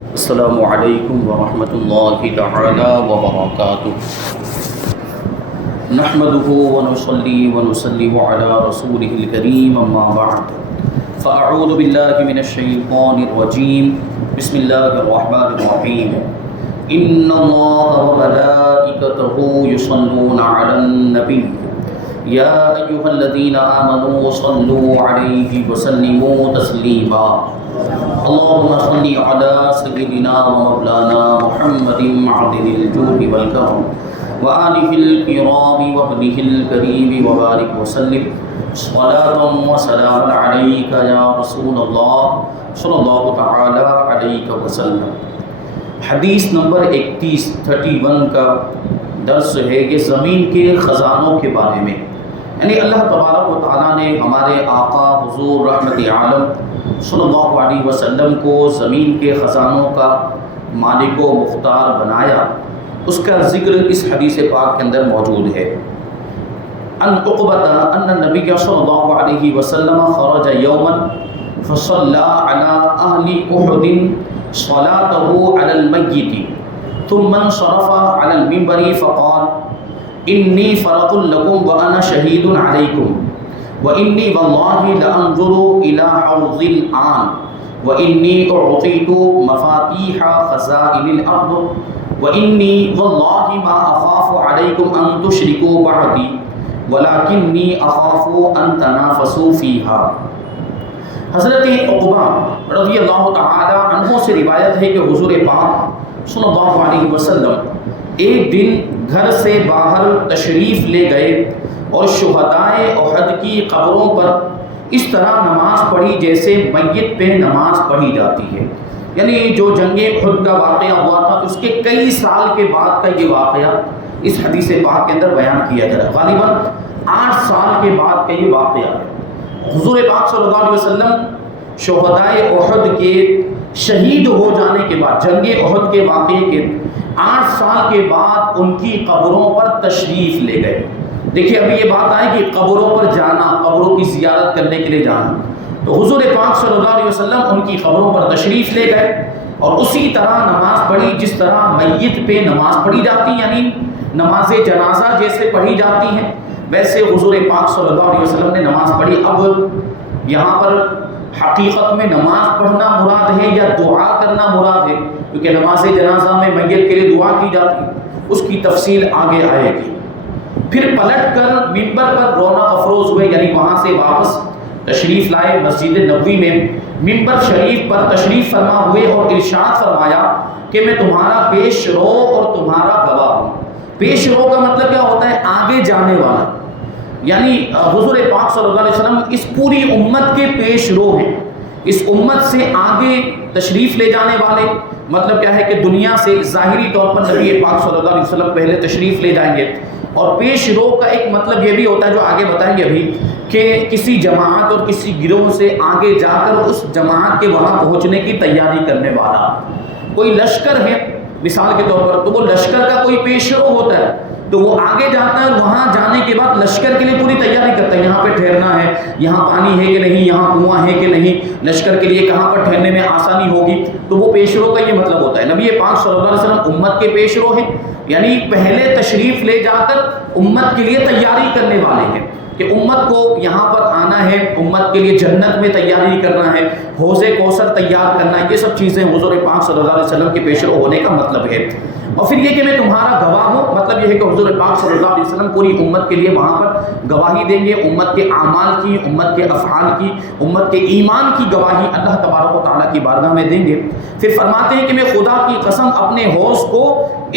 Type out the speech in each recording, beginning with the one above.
السلام علیکم ورحمۃ اللہ تعالی وبرکاتہ نحمده ونصلي ونسلم على رسوله الكريم اما بعد فاعوذ باللہ من الشیطان الرجیم بسم اللہ الرحمن الرحیم ان اللہ وملائکتہ یصلون علی النبی یا ایھا الذین آمنوا صلوا علیہ وسلموا تسلیما اللهم صل على سيدنا ومولانا محمد معدن الجود والكرم وآله الكرام وابنه الكريم وبارك وسلم صلاة وسلام عليك يا رسول الله صلى الله تعالى عليك وسلم۔ حدیث نمبر 31 کا درس ہے کہ زمین کے خزانوں کے بارے میں، یعنی اللہ تبارک و تعالیٰ نے ہمارے آقا حضور رحمت عالم صلی اللہ علیہ وسلم کو زمین کے خزانوں کا مالک و مختار بنایا، اس کا ذکر اس حدیث پاک کے اندر موجود ہے۔ ان عقبۃ ان النبی صلی اللہ علیہ وسلم خرج یوما فصلى على اہل احد صلاته على المیت ثم انصرف على المنبر فقال انی فرط لکم وانا شہید علیکم وإني والله لأنظر إلى حوض الآن وإني أعطيت مفاتيح خزائن الأرض وإني والله ما أخاف عليكم أن تشركوا بعدي ولكني أخاف أن تنافسوا فيها۔ حضرت عقبہ رضی اللہ تعالی عنہ سے روایت ہے کہ حضور پاک صلی اللہ علیہ وسلم ایک دن گھر سے باہر تشریف لے گئے اور شہدائے احد کی قبروں پر اس طرح نماز پڑھی جیسے میت پہ نماز پڑھی جاتی ہے، یعنی جو جنگ احد کا واقعہ ہوا تھا اس کے کئی سال کے بعد کا یہ واقعہ اس حدیث پاک کے اندر بیان کیا جا رہا ہے، غالباً 8 سال کے بعد کا یہ واقعہ ہے۔ حضور پاک صلی اللہ علیہ وسلم شہدائے احد کے شہید ہو جانے کے بعد، جنگ احد کے واقعے کے 8 سال کے بعد ان کی قبروں پر تشریف لے گئے۔ دیکھیے ابھی یہ بات آئے کہ قبروں پر جانا، قبروں کی زیارت کرنے کے لیے جانا، تو حضور پاک صلی اللہ علیہ وسلم ان کی قبروں پر تشریف لے گئے اور اسی طرح نماز پڑھی جس طرح میت پہ نماز پڑھی جاتی، یعنی نماز جنازہ جیسے پڑھی جاتی ہے ویسے حضور پاک صلی اللہ علیہ وسلم نے نماز پڑھی۔ اب یہاں پر حقیقت میں نماز پڑھنا مراد ہے یا دعا کرنا مراد ہے؟ کیونکہ نماز جنازہ میں میت کے لیے دعا کی جاتی ہے، اس کی تفصیل آگے آئے گی۔ پھر پلٹ کر منبر پر رونق افروز ہوئے، یعنی وہاں سے واپس تشریف لائے مسجد نبوی میں، منبر شریف پر تشریف فرما ہوئے اور ارشاد فرمایا کہ میں تمہارا پیش رو اور تمہارا گواہ ہوں۔ پیش رو کا مطلب کیا ہوتا ہے؟ آگے جانے والا، یعنی حضور پاک صلی اللہ علیہ وسلم اس پوری امت کے پیش رو ہیں، اس امت سے آگے تشریف لے جانے والے۔ مطلب کیا ہے کہ دنیا سے ظاہری طور پر نبی پاک صلی اللہ علیہ وسلم پہلے تشریف لے جائیں گے، اور پیش رو کا ایک مطلب یہ بھی ہوتا ہے جو آگے بتائیں گے ابھی، کہ کسی جماعت اور کسی گروہ سے آگے جا کر اس جماعت کے وہاں پہنچنے کی تیاری کرنے والا۔ کوئی لشکر ہے مثال کے طور پر، تو وہ لشکر کا کوئی پیش رو ہوتا ہے، تو وہ آگے جاتا ہے، وہاں جانے کے بعد لشکر کے لیے پوری تیاری کرتا ہے، یہاں پہ ٹھہرنا ہے، یہاں پانی ہے کہ نہیں، یہاں کنواں ہے کہ نہیں، لشکر کے لیے کہاں پر ٹھہرنے میں آسانی ہوگی، تو وہ پیش رو کا یہ مطلب ہوتا ہے۔ نبی پاک صلی اللہ علیہ وسلم امت کے پیش رو ہیں، یعنی پہلے تشریف لے جا کر امت کے لیے تیاری کرنے والے ہیں کہ امت کو یہاں پر آنا ہے، امت کے لیے جنت میں تیاری کرنا ہے، حوض کوثر تیار کرنا ہے، یہ سب چیزیں حضور پاک صلی اللہ علیہ وسلم کے پیش رو ہونے کا مطلب ہے۔ اور پھر یہ کہ میں تمہارا گواہ ہوں، مطلب یہ ہے کہ حضور پاک صلی اللہ علیہ وسلم پوری امت کے لیے وہاں پر گواہی دیں گے، امت کے اعمال کی، امت کے افعال کی، امت کے ایمان کی گواہی اللہ تبارک و تعالیٰ کی بارگاہ میں دیں گے۔ پھر فرماتے ہیں کہ میں خدا کی قسم اپنے حوض کو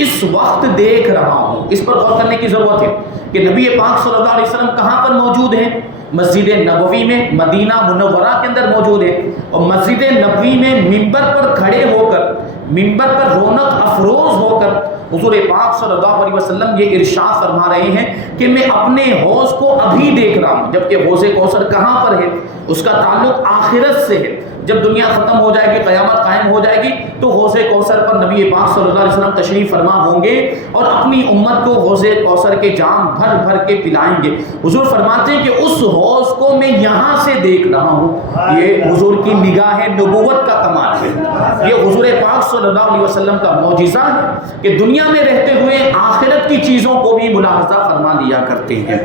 اس وقت دیکھ رہا ہوں۔ اس پر غور کرنے کی ضرورت ہے کہ نبی پاک صلی اللہ علیہ وسلم کہاں پر موجود ہیں؟ مسجد نبوی میں، مدینہ منورہ کے اندر موجود ہے، اور مسجد نبوی میں منبر پر کھڑے ہو کر، منبر پر رونق افروز ہو کر حضور پاک صلی اللہ علیہ وسلم یہ ارشاد فرما رہے ہیں کہ میں اپنے حوض کو ابھی دیکھ رہا ہوں، جبکہ حوض کوثر کہاں پر ہے؟ اس کا تعلق آخرت سے ہے، جب دنیا ختم ہو جائے گی، قیامت قائم ہو جائے گی، تو حوض کوثر پر نبی پاک صلی اللہ علیہ وسلم تشریف فرما ہوں گے اور اپنی امت کو حوض کوثر کے جام بھر بھر کے پلائیں گے۔ حضور فرماتے ہیں کہ اس حوض کو میں یہاں سے دیکھ رہا ہوں۔ یہ حضور کی نگاہ نبوت کا کمال ہے، یہ حضور پاک صلی اللہ علیہ وسلم کا معجزہ ہے کہ دنیا میں رہتے ہوئے آخرت کی چیزوں کو بھی ملاحظہ فرما لیا کرتے ہیں۔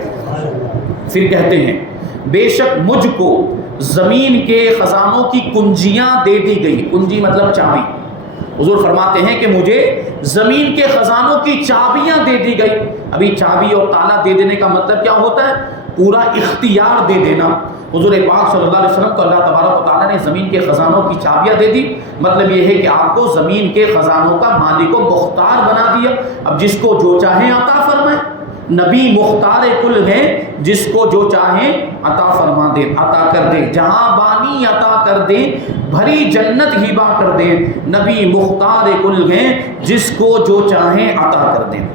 پھر کہتے ہیں بے شک مجھ کو زمین کے خزانوں کی کنجیاں دے دی گئی۔ کنجی مطلب چابی۔ حضور فرماتے ہیں کہ مجھے زمین کے خزانوں کی چابیاں دے دی گئی۔ ابھی چابی اور تالا دے دینے کا مطلب کیا ہوتا ہے؟ پورا اختیار دے دینا۔ حضور پاک صلی اللہ علیہ وسلم کو اللہ تبارک و تعالیٰ نے زمین کے خزانوں کی چابیاں دے دی۔ مطلب یہ ہے کہ آپ کو زمین کے خزانوں کا مالک و مختار بنا دیا۔ اب جس کو جو چاہیں عطا فرمائے۔ نبی مختار کل ہیں، جس کو جو چاہیں عطا فرما دے، عطا کر دے، جہاں بانی عطا کر دے، بھری جنت ہبا کر دے۔ نبی مختار کل ہیں، جس کو جو چاہیں عطا کر دیں۔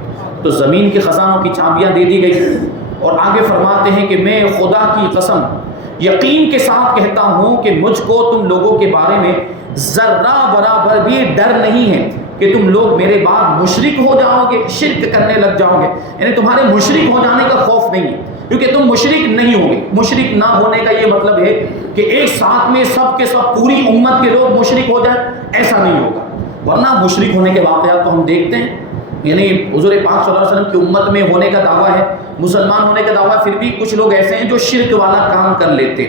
تو زمین کے خزانوں کی چابیاں دے دی گئی اور آگے فرماتے ہیں کہ میں خدا کی قسم یقین کے ساتھ کہتا ہوں کہ مجھ کو تم لوگوں کے بارے میں ذرہ برابر بھی ڈر نہیں ہے کہ تم لوگ میرے بعد مشرک ہو جاؤ گے، شرک کرنے لگ جاؤ گے۔ یعنی تمہارے مشرک ہو جانے کا خوف نہیں ہے، کیونکہ تم مشرک نہیں ہو گے۔ مشرک نہ ہونے کا یہ مطلب ہے کہ ایک ساتھ میں سب کے سب پوری امت کے لوگ مشرک ہو جائیں، ایسا نہیں ہوگا۔ ورنہ مشرک ہونے کے واقعات تو ہم دیکھتے ہیں، یعنی حضور پاک صلی اللہ علیہ وسلم کی امت میں ہونے کا دعویٰ ہے، مسلمان ہونے کا دعویٰ، پھر بھی کچھ لوگ ایسے ہیں جو شرک والا کام کر لیتے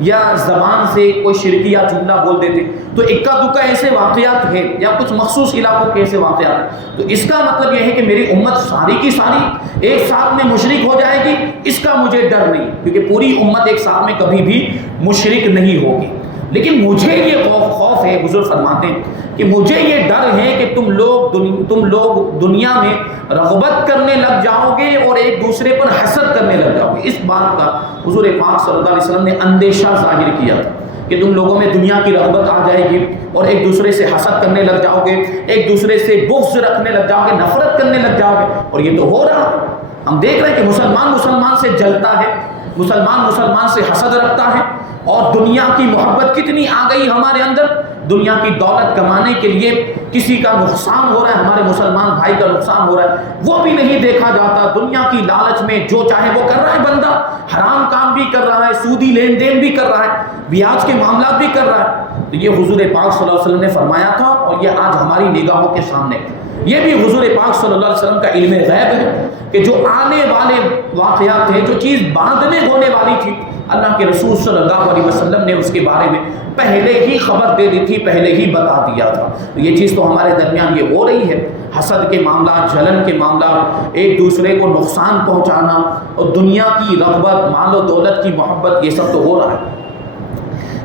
یا زبان سے کوئی شرکیہ جملہ بول دیتے۔ تو اکا دکا ایسے واقعات ہیں یا کچھ مخصوص علاقوں کے ایسے واقعات ہیں۔ تو اس کا مطلب یہ ہے کہ میری امت ساری کی ساری ایک ساتھ میں مشرک ہو جائے گی، اس کا مجھے ڈر نہیں، کیونکہ پوری امت ایک ساتھ میں کبھی بھی مشرک نہیں ہوگی۔ لیکن مجھے یہ خوف ہے، حضور فرماتے ہیں کہ مجھے یہ ڈر ہے کہ تم لوگ دنیا میں رغبت کرنے لگ جاؤ گے اور ایک دوسرے پر حسد کرنے لگ جاؤ گے۔ اس بات کا حضور پاک صلی اللہ علیہ وسلم نے اندیشہ ظاہر کیا تھا کہ تم لوگوں میں دنیا کی رغبت آ جائے گی اور ایک دوسرے سے حسد کرنے لگ جاؤ گے، ایک دوسرے سے بغض رکھنے لگ جاؤ گے، نفرت کرنے لگ جاؤ گے۔ اور یہ تو ہو رہا ہے، ہم دیکھ رہے ہیں کہ مسلمان سے جلتا ہے، مسلمان سے حسد رکھتا ہے، اور دنیا کی محبت کتنی آ گئی ہمارے اندر۔ دنیا کی دولت کمانے کے لیے کسی کا نقصان ہو رہا ہے، ہمارے مسلمان بھائی کا نقصان ہو رہا ہے، وہ بھی نہیں دیکھا جاتا۔ دنیا کی لالچ میں جو چاہے وہ کر رہا ہے بندہ، حرام کام بھی کر رہا ہے، سودی لین دین بھی کر رہا ہے، بیاج کے معاملات بھی کر رہا ہے۔ تو یہ حضور پاک صلی اللہ علیہ وسلم نے فرمایا تھا اور یہ آج ہماری نگاہوں کے سامنے۔ یہ بھی حضور پاک صلی اللہ علیہ وسلم کا علم غیب ہے کہ جو آنے والے واقعات ہیں، جو چیز بعد میں ہونے والی تھی، اللہ کے رسول صلی اللہ علیہ وسلم نے اس کے بارے میں پہلے ہی خبر دے دی تھی، پہلے ہی بتا دیا تھا۔ تو یہ چیز تو ہمارے درمیان یہ ہو رہی ہے، حسد کے معاملات، جلن کے معاملات، ایک دوسرے کو نقصان پہنچانا اور دنیا کی رغبت، مال و دولت کی محبت، یہ سب تو ہو رہا ہے۔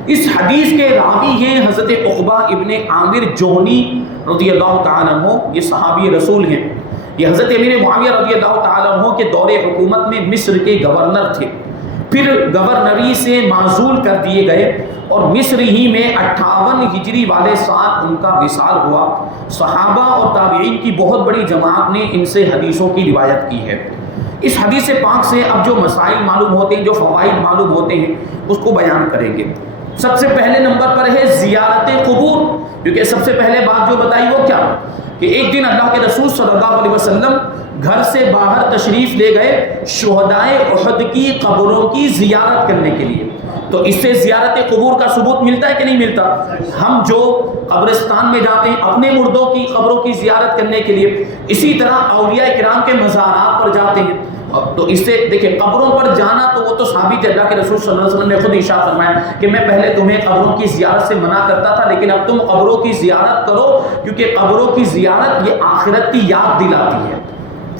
اس حدیث کے راوی ہیں حضرت عقبہ ابن عامر جوہنی رضی اللہ تعالیٰ عنہ، یہ صحابی رسول ہیں۔ یہ حضرت امیر معاویہ رضی اللہ تعالیٰ عنہ کے دور حکومت میں مصر کے گورنر تھے، پھر گورنری سے معزول کر دیے گئے اور مصر ہی میں 58 ہجری والے سال ان کا وصال ہوا۔ صحابہ اور تابعین کی بہت بڑی جماعت نے ان سے حدیثوں کی روایت کی ہے۔ اس حدیث پاک سے اب جو مسائل معلوم ہوتے ہیں، جو فوائد معلوم ہوتے ہیں، اس کو بیان کریں گے۔ سب سے پہلے نمبر پر ہے زیارت قبور، کیونکہ سب سے پہلے بات جو بتائی وہ کیا کہ ایک دن اللہ کے رسول صلی اللہ علیہ وسلم گھر سے باہر تشریف لے گئے شہدائے احد کی قبروں کی زیارت کرنے کے لیے۔ تو اس سے زیارت قبور کا ثبوت ملتا ہے کہ نہیں ملتا؟ ہم جو قبرستان میں جاتے ہیں اپنے مردوں کی قبروں کی زیارت کرنے کے لیے، اسی طرح اولیاء کرام کے مزارات پر جاتے ہیں۔ تو اس سے دیکھیں قبروں پر جانا تو وہ تو ثابت ہے، اللہ کے رسول صلی اللہ علیہ وسلم نے خود ارشاد فرمایا کہ میں پہلے تمہیں قبروں کی زیارت سے منع کرتا تھا، لیکن اب تم قبروں کی زیارت کرو، کیونکہ قبروں کی زیارت یہ آخرت کی یاد دلاتی ہے۔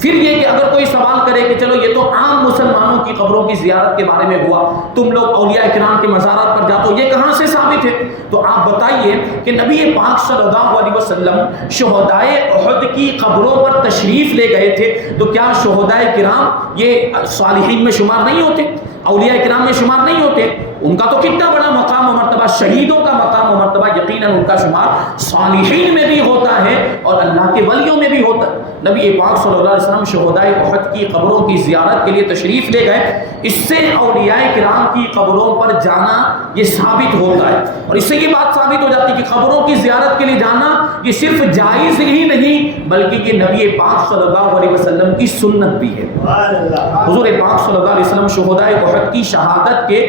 پھر یہ کہ اگر کوئی سوال کرے کہ چلو یہ تو عام مسلمانوں کی قبروں کی زیارت کے بارے میں ہوا، تم لوگ اولیاء کرام کے مزارات پر جاتے ہو، یہ کہاں سے ثابت ہے؟ تو آپ بتائیے کہ نبی پاک صلی اللہ علیہ وسلم شہدائے احد کی قبروں پر تشریف لے گئے تھے، تو کیا شہدائے کرام یہ صالحین میں شمار نہیں ہوتے؟ اولیاء کرام میں شمار نہیں ہوتے؟ ان کا تو کتنا بڑا مقام و مرتبہ مرتبہ شہیدوں کا مقام و مرتبہ یقیناً ان کا شمار صالحین میں بھی ہوتا ہے اور اللہ کے ولیوں میں بھی ہوتا ہے۔ نبی پاک صلی اللہ علیہ وسلم شہدائے احد کی قبروں کی زیارت کے لیے تشریف لے گئے، اس سے اولیاء کرام کی قبروں پر جانا یہ ثابت ہوتا ہے، اور اس سے یہ بات ثابت ہو جاتی ہے کہ قبروں کی زیارت کے لیے جانا یہ صرف جائز ہی نہیں بلکہ یہ نبی پاک صلی اللہ علیہ وسلم کی سنت بھی ہے۔ حضور پاک صلی اللہ علیہ وسلم شہدائے احد کی شہادت کے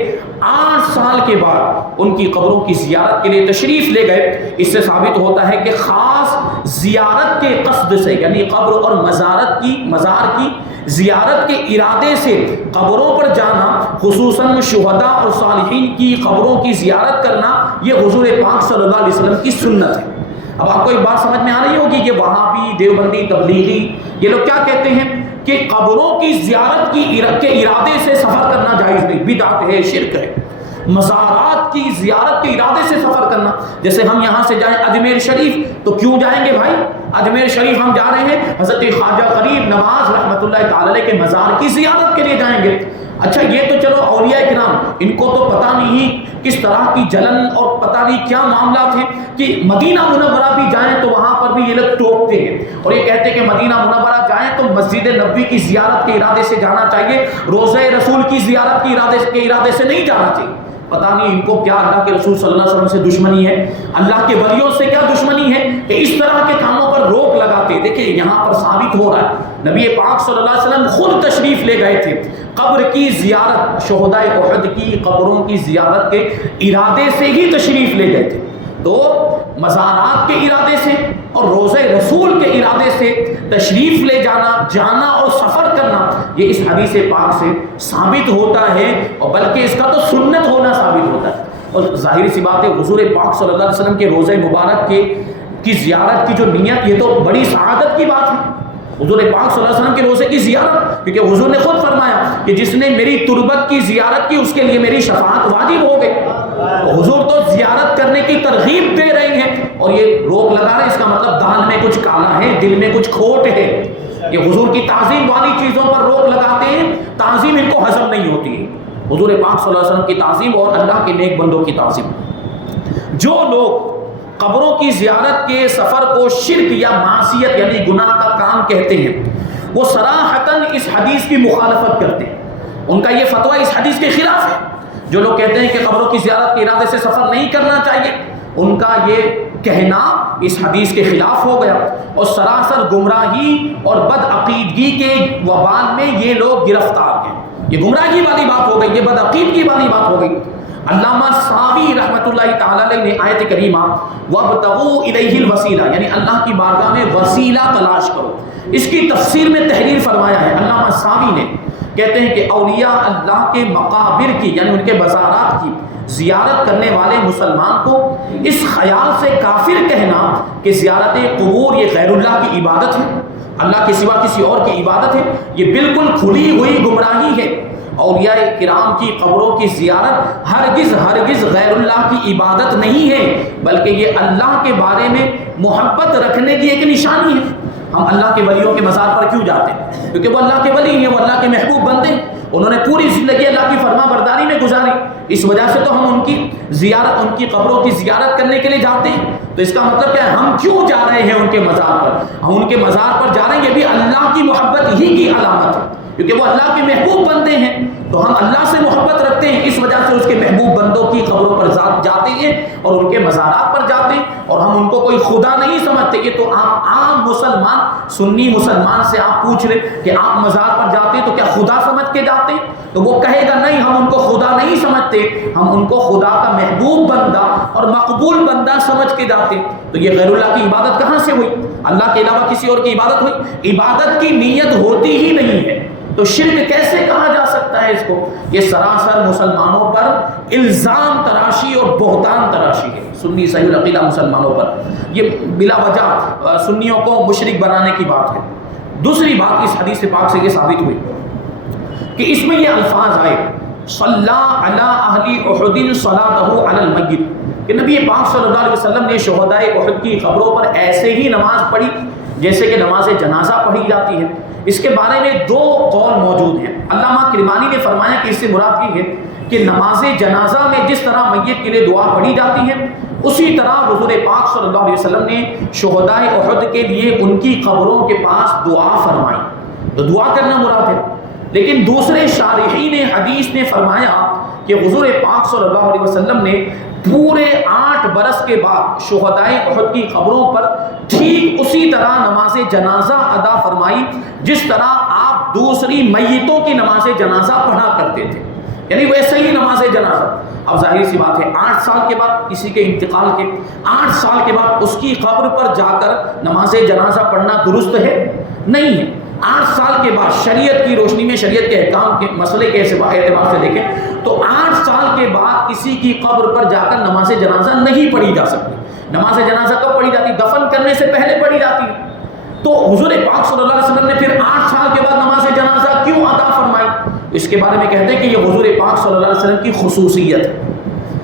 8 سال کے بعد ان کی قبروں کی زیارت کے لیے تشریف لے گئے۔ اس سے ثابت ہوتا ہے کہ خاص زیارت کے قصد سے، یعنی قبر اور مزار کی زیارت کے ارادے سے قبروں پر جانا، خصوصاً شہداء اور صالحین کی قبروں کی زیارت کرنا، یہ حضور پاک صلی اللہ علیہ وسلم کی سنت ہے۔ اب آپ کو ایک بات سمجھ میں آ رہی ہوگی کہ وہابی، دیوبندی، تبلیغی یہ لوگ کیا کہتے ہیں کہ قبروں کی زیارت کے ارادے سے سفر کرنا جائز نہیں، بدعت ہے، شرک ہے۔ مزارات کی زیارت کے ارادے سے سفر کرنا، جیسے ہم یہاں سے جائیں اجمیر شریف تو کیوں جائیں گے بھائی؟ اجمیر شریف ہم جا رہے ہیں حضرت خواجہ غریب نواز رحمۃ اللہ تعالی علیہ کے مزار کی زیارت کے لیے جائیں گے۔ اچھا یہ تو چلو اولیاء کرام، ان کو تو پتہ نہیں کس طرح کی جلن اور پتہ نہیں کیا معاملات ہیں کہ مدینہ منورہ بھی جائیں تو وہاں پر بھی یہ لوگ ٹوکتے ہیں اور یہ کہتے ہیں کہ مدینہ منورہ جائیں تو مسجد نبوی کی زیارت کے ارادے سے جانا چاہیے، روضہ رسول کی زیارت کے ارادے سے نہیں جانا چاہیے۔ پتہ نہیں ان کو کیا اللہ کے رسول صلی اللہ علیہ وسلم سے دشمنی ہے، اللہ کے ولیوں سے کیا دشمنی ہے کہ اس طرح کے کاموں پر روک لگاتے۔ دیکھیں یہاں پر ثابت ہو رہا ہے نبی پاک صلی اللہ علیہ وسلم خود تشریف لے گئے تھے، قبر کی زیارت، شہدائے احد کی قبروں کی زیارت کے ارادے سے ہی تشریف لے گئے تھے۔ تو مزارات کے ارادے سے اور روضہ رسول کے ارادے سے تشریف لے جانا اور سفر کرنا یہ اس حدیث پاک سے ثابت ہوتا ہے، اور بلکہ اس کا تو سنت ہونا ثابت ہوتا ہے۔ اور ظاہر سی بات ہے حضور پاک صلی اللہ علیہ وسلم کے روضہ مبارک کی زیارت کی جو نیت، یہ تو بڑی سعادت کی بات ہے، حضور پاک صلی اللہ علیہ وسلم کے روضے کی زیارت، کیونکہ حضور نے خود فرمایا کہ جس نے میری تربت کی زیارت کی اس کے لیے میری شفاعت واجب ہو گئی۔ حضور تو زیارت کرنے کی ترغیب دے رہے ہیں اور یہ روک لگا رہے ہیں، اس کا مطلب دہن میں کچھ کالا ہے، دل میں کچھ کھوٹ ہے۔ یہ حضور کی تعظیم والی چیزوں پر روک لگاتے ہیں، تعظیم ان کو ہضم نہیں ہوتی ہے، حضور پاک صلی اللہ علیہ وسلم کی تعظیم اور اللہ کے نیک بندوں کی تعظیم۔ جو لوگ قبروں کی زیارت کے سفر کو شرک یا معصیت یعنی گناہ کا کام کہتے ہیں، وہ صراحتاً اس حدیث کی مخالفت کرتے ہیں، ان کا یہ فتویٰ اس حدیث کے خلاف ہے۔ جو لوگ کہتے ہیں کہ قبروں کی زیارت کے ارادے سے سفر نہیں کرنا چاہیے، ان کا یہ کہنا اس حدیث کے خلاف ہو گیا، اور سراسر گمراہی اور بدعقیدگی کے وبال میں یہ لوگ گرفتار ہیں۔ یہ گمراہی والی بات ہو گئی، یہ بدعقیدگی والی بات ہو گئی۔ علامہ ساوی رحمۃ اللہ تعالی علیہ نے آیت کریمہ وابتغوا الیہ الوسیلہ یعنی اللہ کی بارگاہ میں وسیلہ تلاش کرو، اس کی تفسیر میں تحریر فرمایا ہے علامہ ساوی نے، کہتے ہیں کہ اولیاء اللہ کے مقابر کی یعنی ان کے مزارات کی زیارت کرنے والے مسلمان کو اس خیال سے کافر کہنا کہ زیارت قبور یہ غیر اللہ کی عبادت ہے، اللہ کے سوا کسی اور کی عبادت ہے، یہ بالکل کھلی ہوئی گمراہی ہے۔ اولیاء کرام کی قبروں کی زیارت ہرگز غیر اللہ کی عبادت نہیں ہے، بلکہ یہ اللہ کے بارے میں محبت رکھنے کی ایک نشانی ہے۔ ہم اللہ کے ولیوں کے مزار پر کیوں جاتے ہیں؟ کیونکہ وہ اللہ کے ولی ہیں، وہ اللہ کے محبوب بندے ہیں، انہوں نے پوری زندگی اللہ کی فرما برداری میں گزاری، اس وجہ سے تو ہم ان کی قبروں کی زیارت کرنے کے لیے جاتے ہیں۔ تو اس کا مطلب کیا ہے؟ ہم کیوں جا رہے ہیں ان کے مزار پر؟ ہم ان کے مزار پر جا رہے ہیں، یہ بھی اللہ کی محبت ہی کی علامت ہے، کیونکہ وہ اللہ کے محبوب بندے ہیں، تو ہم اللہ سے محبت رکھتے ہیں، اس وجہ سے اس کے محبوب بندوں کی قبروں پر جاتے ہیں اور ان کے مزارات پر جاتے ہیں، اور ہم ان کو کوئی خدا نہیں سمجھتے۔ یہ تو آپ عام مسلمان، سنی مسلمان سے آپ پوچھ لیں کہ آپ مزار پر جاتے ہیں تو کیا خدا سمجھ کے جاتے ہیں؟ تو وہ کہے گا نہیں، ہم ان کو خدا نہیں سمجھتے، ہم ان کو خدا کا محبوب بندہ اور مقبول بندہ سمجھ کے جاتے ہیں۔ تو یہ غیر اللہ کی عبادت کہاں سے ہوئی؟ اللہ کے علاوہ کسی اور کی عبادت ہوئی؟ عبادت کی نیت ہوتی ہی نہیں ہے، تو شرک کیسے کہا جا سکتا ہے اس کو؟ یہ سراسر مسلمانوں پر الزام تراشی اور بہتان تراشی ہے، سنی صحیح العقیدہ مسلمانوں پر، یہ بلا وجہ سنیوں کو مشرک بنانے کی بات ہے۔ دوسری بات اس حدیث پاک سے یہ ثابت ہوئی کہ اس میں یہ الفاظ آئے صلی علی اہل احد صلاتہ علی المیت، کہ نبی پاک صلی اللہ علیہ وسلم نے شہدائے احد کی قبروں پر ایسے ہی نماز پڑھی جیسے کہ نماز جنازہ پڑھی جاتی ہے۔ اس کے بارے میں دو قول موجود ہیں۔ علامہ کرمانی نے فرمایا کہ اس سے مراد یہ ہے کہ نماز جنازہ میں جس طرح میت کے لیے دعا پڑھی جاتی ہے، اسی طرح حضور پاک صلی اللہ علیہ وسلم نے شہدائے احد کے لیے ان کی قبروں کے پاس دعا فرمائی، تو دعا کرنا مراد ہے۔ لیکن دوسرے شارحین حدیث نے فرمایا کہ حضور پاک صلی اللہ علیہ وسلم نے پورے 8 برس کے بعد شہدائے احد کی قبروں پر ٹھیک اسی طرح نماز جنازہ ادا فرمائی جس طرح آپ دوسری میتوں کی نماز جنازہ پڑھا کرتے تھے، یعنی ویسے ہی نماز جنازہ۔ اب ظاہر سی بات ہے 8 سال کے بعد کسی کے انتقال کے 8 سال کے بعد اس کی قبر پر جا کر نماز جنازہ پڑھنا درست ہے؟ نہیں ہے۔ 8 سال کے بعد شریعت کی روشنی میں، شریعت کے احکام کے مسئلے کے اعتبار سے دیکھیں تو 8 سال کے بعد کسی کی قبر پر جا کر نماز جنازہ نہیں پڑھی جا سکتی۔ نماز جنازہ کب پڑھی جاتی؟ دفن کرنے سے پہلے پڑھی جاتی ہے۔ تو حضور پاک صلی اللہ علیہ وسلم نے پھر 8 سال کے بعد نماز جنازہ کیوں ادا فرمائی؟ اس کے بارے میں کہتے ہیں کہ یہ حضور پاک صلی اللہ علیہ وسلم کی خصوصیت ہے۔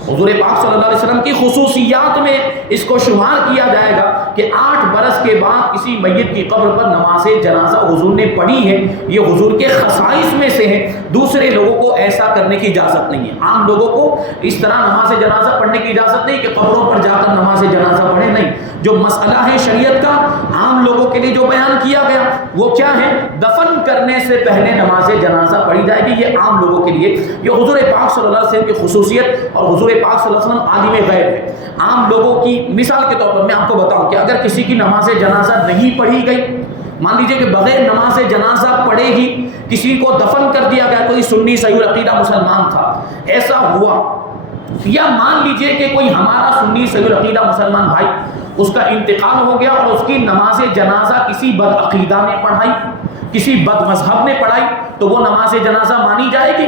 حضور پاک صلی اللہ علیہ وسلم کی خصوصیات میں اس کو شمار کیا جائے گا کہ 8 برس کے بعد کسی میت کی قبر پر نماز جنازہ حضور نے پڑھی ہے، یہ حضور کے خصائص میں سے ہے۔ دوسرے لوگوں کو ایسا کرنے کی اجازت نہیں ہے، عام لوگوں کو اس طرح نماز جنازہ پڑھنے کی اجازت نہیں کہ قبروں پر جا کر نماز جنازہ پڑھیں، نہیں۔ جو مسئلہ ہے شریعت کا عام لوگوں کے لیے جو بیان کیا گیا وہ کیا ہے؟ دفن کرنے سے پہلے نماز جنازہ پڑھی جائے گی، یہ عام لوگوں کے لیے۔ یہ حضور پاک صلی اللہ علیہ وسلم کی خصوصیت اور حضور پاک صلی اللہ علیہ وسلم عالم غیب ہے۔ عام لوگوں کی مثال کے طور پر میں آپ کو بتاؤں کہ اگر کسی کی نماز جنازہ نہیں پڑھی گئی، مان لیجئے کہ بغیر نماز جنازہ پڑھے ہی کسی کو دفن کر دیا گیا، کوئی سنی صحیح العقیدہ مسلمان تھا، ایسا ہوا، یا مان لیجئے کہ کوئی ہمارا سنی صحیح العقیدہ مسلمان بھائی اس کا انتقال ہو گیا اور اس کی نماز جنازہ کسی بدعقیدہ نے پڑھائی، کسی بد مذہب نے پڑھائی، تو وہ نماز جنازہ مانی جائے گی؟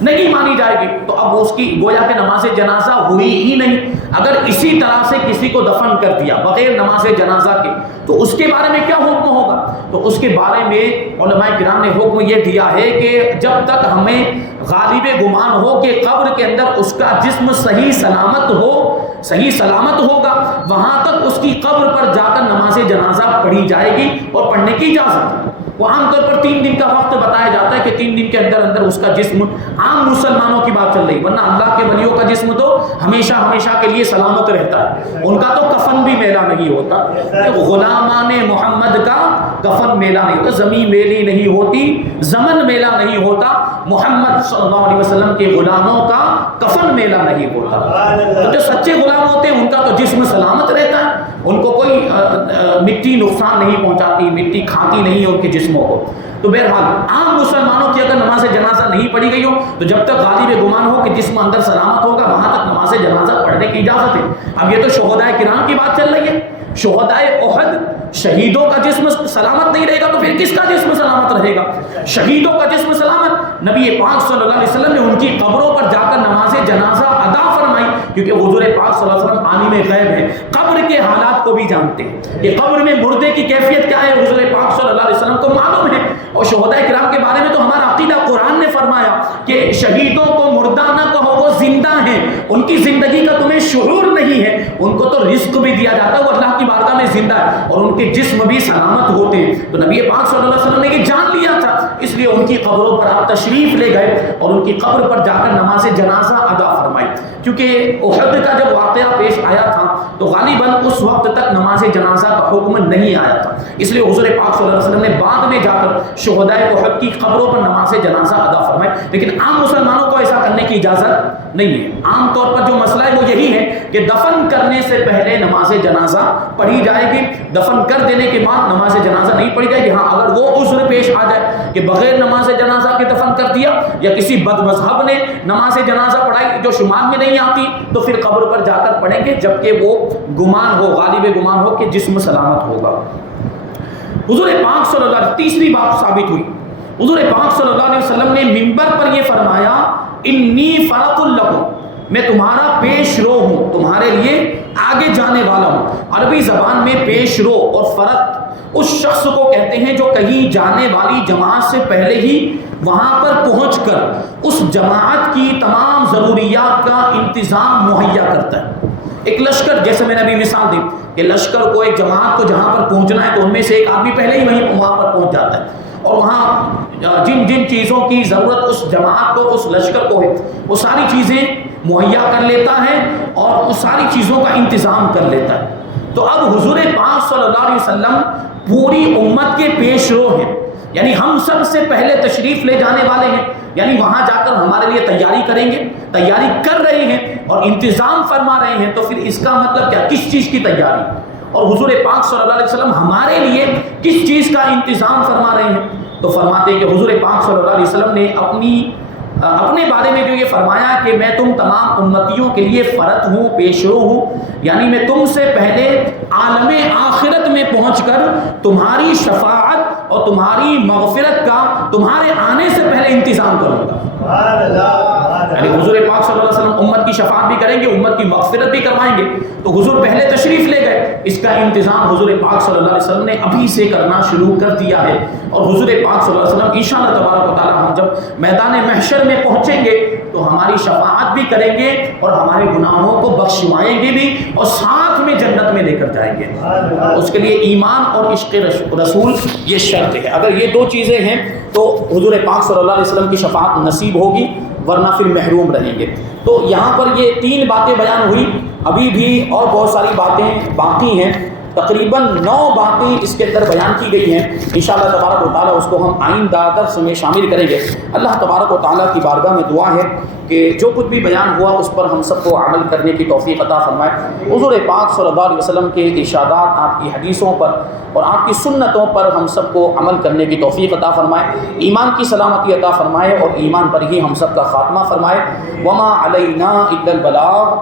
نہیں مانی جائے گی۔ تو اب اس کی گویا کہ نماز جنازہ ہوئی ہی نہیں۔ اگر اسی طرح سے کسی کو دفن کر دیا بغیر نماز جنازہ کے تو اس کے بارے میں کیا حکم ہوگا؟ تو اس کے بارے میں علماء کرام نے حکم یہ دیا ہے کہ جب تک ہمیں غالب گمان ہو کہ قبر کے اندر اس کا جسم صحیح سلامت ہوگا، وہاں تک اس کی قبر پر جا کر نماز جنازہ پڑھی جائے گی اور پڑھنے کی اجازت ہے۔ وہ عام طور پر 3 دن کا وقت بتایا جاتا ہے کہ 3 دن کے اندر اس کا جسم، عام مسلمانوں کی بات چل رہی، ورنہ اللہ کے ولیوں کا جسم تو ہمیشہ کے لیے سلامت رہتا ہے، ان کا تو کفن بھی میلا نہیں ہوتا۔ غلامان محمد کا کفن میلا نہیں ہوتا، زمین میلی نہیں ہوتی، زمن میلا نہیں ہوتا، محمد صلی اللہ علیہ وسلم کے غلاموں کا کفن میلا نہیں ہوتا۔ تو جو سچے غلام ہوتے ہیں ان کا تو جسم سلامت رہتا ہے، ان کو کوئی مٹی نقصان نہیں پہنچاتی، مٹی کھاتی نہیں ہے ان کے جسموں کو۔ تو بہرحال عام مسلمانوں کی اگر نماز جنازہ نہیں پڑھی گئی ہو تو جب تک غالب گمان ہو کہ جسم اندر سلامت ہوگا وہاں تک نماز جنازہ پڑھنے کی اجازت ہے۔ اب یہ تو شہدائے کرام کی بات چل رہی ہے، شہدائے احد شہیدوں کا جسم سلامت نہیں رہے گا تو پھر کس کا جسم سلامت رہے گا؟ شہیدوں کا جسم سلامت۔ نبی پاک صلی اللہ علیہ وسلم نے ان کی قبروں پر جا کر نماز جنازہ ادا فرمائی کیونکہ حضور پاک صلی اللہ علیہ وسلم عالم غیب ہے، قبر کے حالات کو بھی جانتے ہیں کہ قبر میں مردے کی کیفیت کیا ہے، حضور پاک صلی اللہ علیہ وسلم کو معلوم ہے۔ اور شہداء کرام کے بارے میں تو ہمارا عقیدہ قرآن نے فرمایا کہ شہیدوں کو مردہ نہ کہو، وہ زندہ ہیں، ان کی زندگی کا تمہیں شعور نہیں ہے، ان کو تو رزق بھی دیا جاتا ہے، وہ اللہ کی بارگاہ میں زندہ ہے اور ان کے جسم بھی سلامت ہوتے ہیں۔ تو نبی پاک صلی اللہ علیہ وسلم نے یہ جان لیا تھا، اس لیے ان کی قبروں پر آپ تشریف لے گئے اور ان کی قبر پر جا کر نماز جنازہ ادا فرمائی۔ کیونکہ احد کا جب واقعہ پیش آیا تھا تو غالباً اس وقت تک نماز جنازہ کا حکم نہیں آیا تھا، اس لیے حضور پاک صلی اللہ علیہ وسلم نے بعد میں جا کر شہداء احد کی قبروں پر نماز جنازہ ادا فرمائی۔ لیکن عام مسلمانوں کو ایسا کرنے کی اجازت نہیں ہے۔ عام طور پر جو مسئلہ ہے وہ یہی ہے کہ دفن کرنے سے پہلے نماز جنازہ پڑھی جائے گی، دفن کر دینے کے بعد نماز جنازہ نہیں پڑھی جائے گی۔ ہاں اگر وہ عذر پیش آ جائے کہ بغیر نماز جنازہ کے دفن کر دیا یا کسی بد مذہب نے نماز جنازہ پڑھائی جو شمار میں نہیں آتی تو پھر قبر پر جا کر پڑھیں گے جبکہ وہ گمان ہو، غالب گمان ہو کہ جسم سلامت ہوگا۔ حضور پاک صلی اللہ علیہ وسلم، تیسری بات ثابت ہوئی، حضور پاک صلی اللہ علیہ وسلم نے منبر پر یہ فرمایا انی فرط لکم، میں تمہارا پیش رو ہوں، تمہارے لیے آگے جانے والا ہوں۔ عربی زبان میں پیش رو اور فرط اس شخص کو کہتے ہیں جو کہیں جانے والی جماعت سے پہلے ہی وہاں پر پہنچ کر اس جماعت کی تمام ضروریات کا انتظام مہیا کرتا ہے۔ ایک لشکر، جیسے میں نے ابھی مثال دی کہ لشکر کو، ایک جماعت کو جہاں پر پہنچنا ہے تو ان میں سے ایک آدمی پہلے ہی وہاں پر پہنچ جاتا ہے اور وہاں جن جن چیزوں کی ضرورت اس جماعت کو، اس لشکر کو ہے، وہ ساری چیزیں مہیا کر لیتا ہے اور اس ساری چیزوں کا انتظام کر لیتا ہے۔ تو اب حضور پاک صلی اللہ علیہ وسلم پوری امت کے پیش رو ہیں، یعنی ہم سب سے پہلے تشریف لے جانے والے ہیں، یعنی وہاں جا کر ہمارے لیے تیاری کریں گے، تیاری کر رہے ہیں اور انتظام فرما رہے ہیں۔ تو پھر اس کا مطلب کیا، کس چیز کی تیاری، اور حضور پاک صلی اللہ علیہ وسلم ہمارے لیے کس چیز کا انتظام فرما رہے ہیں؟ تو فرماتے ہیں کہ حضور پاک صلی اللہ علیہ وسلم نے اپنے بارے میں جو یہ فرمایا کہ میں تم تمام امتیوں کے لیے فرد ہوں، پیشرو ہوں، یعنی میں تم سے پہلے عالم آخرت میں پہنچ کر تمہاری شفاعت اور تمہاری مغفرت کا تمہارے آنے سے پہلے انتظام کروں گا۔ یعنی حضور پاک صلی اللہ علیہ وسلم امت کی شفاعت بھی کریں گے، امت کی مغفرت بھی کروائیں گے۔ تو حضور پہلے تشریف لے گئے، اس کا انتظام حضور پاک صلی اللہ علیہ وسلم نے ابھی سے کرنا شروع کر دیا ہے۔ اور حضور پاک صلی اللہ علیہ وسلم انشاءاللہ تبارک و تعالی ہم جب میدان محشر میں پہنچیں گے تو ہماری شفاعت بھی کریں گے اور ہمارے گناہوں کو بخشوائیں گے بھی اور ساتھ میں جنت میں لے کر جائیں گے۔ اس کے لیے ایمان اور عشق رسول یہ شرط ہے۔ اگر یہ دو چیزیں ہیں تو حضور پاک صلی اللہ علیہ وسلم کی شفاعت نصیب ہوگی، ورنہ پھر محروم رہیں گے۔ تو یہاں پر یہ 3 باتیں بیان ہوئی، ابھی بھی اور بہت ساری باتیں باقی ہیں، تقریباً 9 باتیں اس کے اندر بیان کی گئی ہیں۔ انشاءاللہ تبارک و تعالیٰ اس کو ہم آئندہ درس میں شامل کریں گے۔ اللہ تبارک و تعالیٰ کی بارگاہ میں دعا ہے کہ جو کچھ بھی بیان ہوا اس پر ہم سب کو عمل کرنے کی توفیق عطا فرمائے۔ حضور پاک صلی اللہ علیہ وسلم کے ارشادات، آپ کی حدیثوں پر اور آپ کی سنتوں پر ہم سب کو عمل کرنے کی توفیق عطا فرمائے، ایمان کی سلامتی عطا فرمائے اور ایمان پر ہی ہم سب کا خاتمہ فرمائے۔ وما علینا الا البلاغ۔